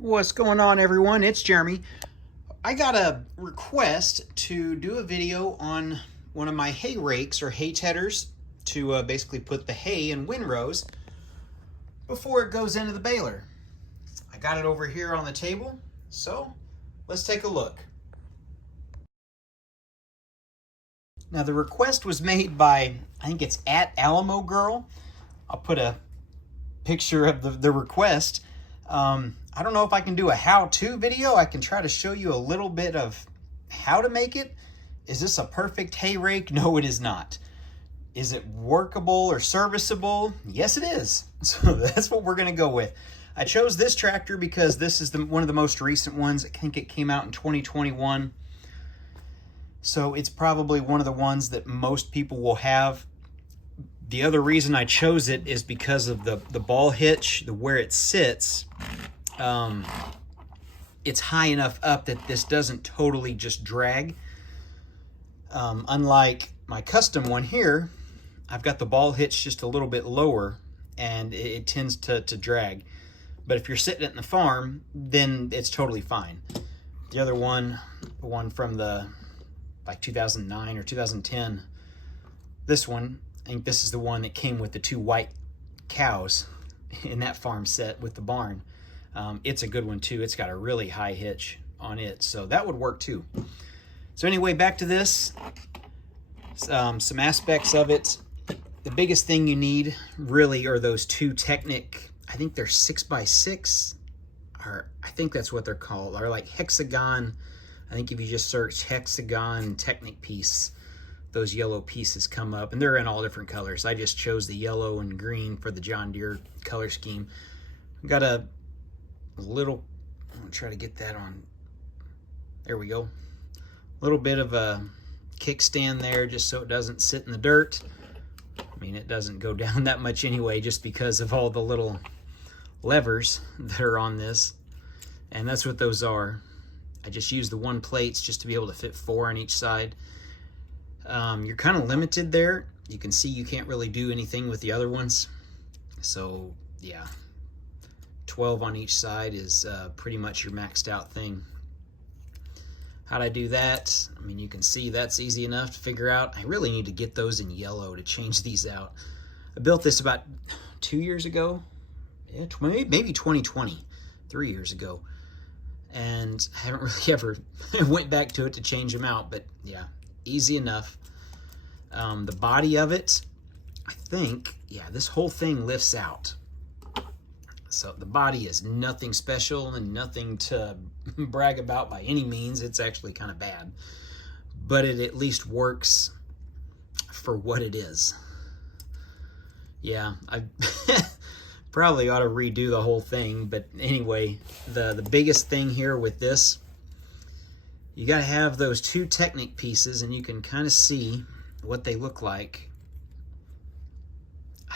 What's going on, everyone? It's Jeremy. I got a request to do a video on one of my hay rakes or hay tedders to basically put the hay in windrows before it goes into the baler. I got it over here on the table, so let's take a look. Now the request was made by, I think it's @Alamo Girl. I'll put a picture of the request. I don't know if I can do a how-to video. I can try to show you a little bit of how to make it. Is this a perfect hay rake? No, it is not. Is it workable or serviceable? Yes, it is. So that's what we're going to go with. I chose this tractor because this is one of the most recent ones. I think it came out in 2021. So it's probably one of the ones that most people will have. The other reason I chose it is because of the ball hitch, where it sits. It's high enough up that this doesn't totally just drag. Unlike my custom one here, I've got the ball hitch just a little bit lower and it tends to drag. But if you're sitting it in the farm, then it's totally fine. The other one, the one from like 2009 or 2010, this one, I think this is the one that came with the 2 white cows in that farm set with the barn. It's a good one too. It's got a really high hitch on it, so that would work too. So anyway, back to this. Some aspects of it. The biggest thing you need really are those 2 Technic, I think they're 6x6, or I think that's what they're called, or like hexagon. I think if you just search hexagon Technic piece, those yellow pieces come up, and they're in all different colors. I just chose the yellow and green for the John Deere color scheme. Got a little, I'm gonna try to get that on, there we go. A little bit of a kickstand there just so it doesn't sit in the dirt. I mean, it doesn't go down that much anyway, just because of all the little levers that are on this. And that's what those are. I just use the 1 plates just to be able to fit 4 on each side. You're kind of limited there. You can see you can't really do anything with the other ones. So yeah, 12 on each side is pretty much your maxed out thing. How'd I do that? I mean, you can see that's easy enough to figure out. I really need to get those in yellow to change these out. I built this about 2 years ago. Yeah, maybe 2020, 3 years ago. And I haven't really ever went back to it to change them out, but yeah, easy enough. The body of it, I think, yeah, this whole thing lifts out. So the body is nothing special and nothing to brag about by any means. It's actually kind of bad, but it at least works for what it is. Yeah, I probably ought to redo the whole thing, but anyway, the biggest thing here with this, you got to have those 2 Technic pieces, and you can kind of see what they look like.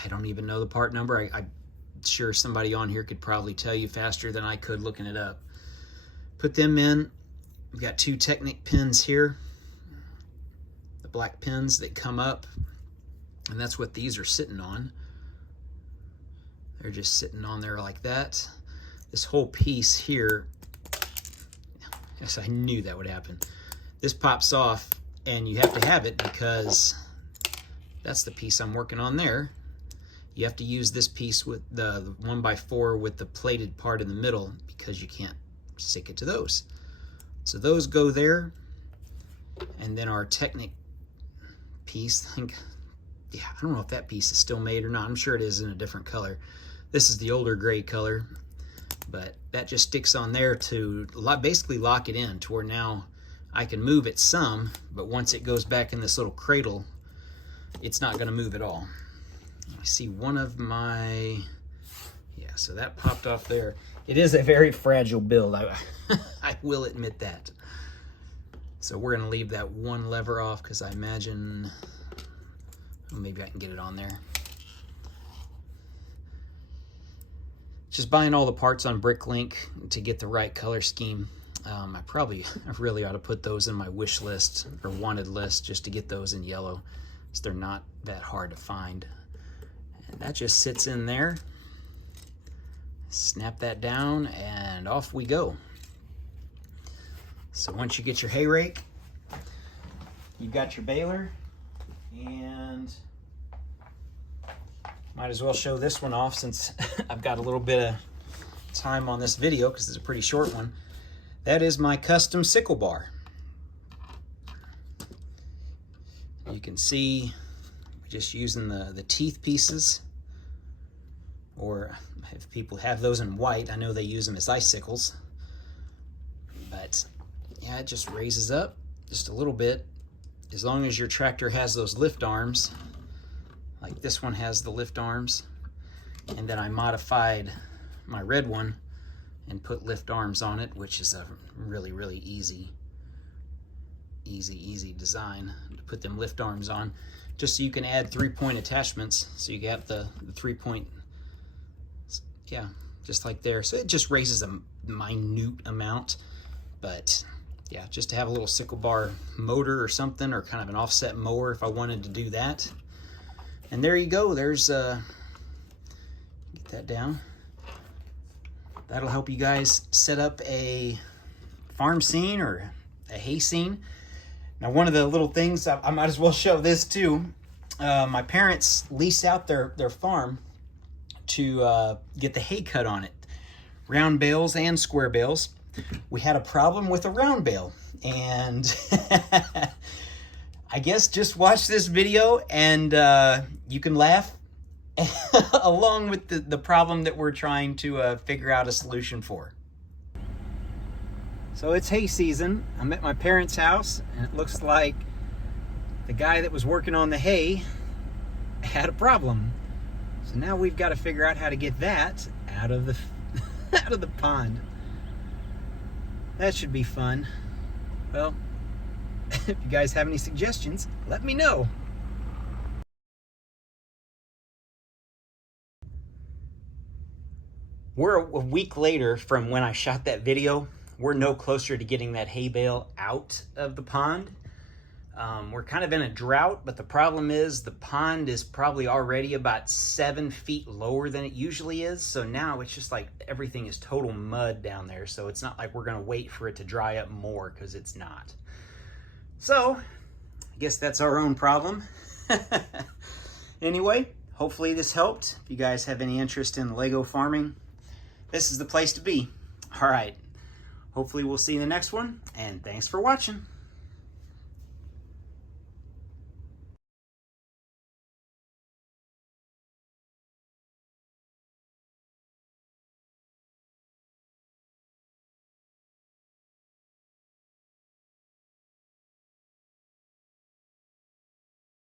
I don't even know the part number. I'm sure somebody on here could probably tell you faster than I could looking it up. Put them in. We've got 2 Technic pins here, the black pins that come up, and that's what these are sitting on. They're just sitting on there like that. This whole piece here, yes, I knew that would happen. This pops off, and you have to have it because that's the piece I'm working on there. You have to use this piece with the 1x4 with the plated part in the middle because you can't stick it to those. So those go there, and then our Technic piece, I think, yeah, I don't know if that piece is still made or not. I'm sure it is in a different color. This is the older gray color, but that just sticks on there to basically lock it in to where now I can move it some, but once it goes back in this little cradle, it's not going to move at all. I see one of my, yeah, so that popped off there. It is a very fragile build, I will admit that. So we're going to leave that 1 lever off because I imagine, well, maybe I can get it on there. Just buying all the parts on BrickLink to get the right color scheme. I really ought to put those in my wish list or wanted list just to get those in yellow, because they're not that hard to find. And that just sits in there. Snap that down and off we go. So once you get your hay rake, you've got your baler, and might as well show this one off since I've got a little bit of time on this video because it's a pretty short one. That is my custom sickle bar. You can see just using the teeth pieces, or if people have those in white, I know they use them as icicles. But yeah, it just raises up just a little bit. As long as your tractor has those lift arms, like this one has the lift arms, and then I modified my red one and put lift arms on it, which is a really easy design to put them lift arms on, just so you can add 3-point attachments. So you got the 3-point, yeah, just like there. So it just raises a minute amount, but yeah, just to have a little sickle bar motor or something, or kind of an offset mower if I wanted to do that. And there you go. There's get that down. That'll help you guys set up a farm scene or a hay scene. Now, one of the little things, I might as well show this too. My parents lease out their farm to get the hay cut on it. Round bales and square bales. We had a problem with a round bale, and I guess just watch this video and you can laugh along with the problem that we're trying to figure out a solution for. So it's hay season. I'm at my parents' house, and it looks like the guy that was working on the hay had a problem. So now we've got to figure out how to get that out of the out of the pond. That should be fun. Well, if you guys have any suggestions, let me know. We're a week later from when I shot that video. We're no closer to getting that hay bale out of the pond. We're kind of in a drought, but the problem is the pond is probably already about 7 feet lower than it usually is. So now it's just like everything is total mud down there. So it's not like we're gonna wait for it to dry up more, because it's not. So I guess that's our own problem. Anyway, hopefully this helped. If you guys have any interest in Lego farming, this is the place to be. All right, hopefully we'll see you in the next one, and thanks for watching.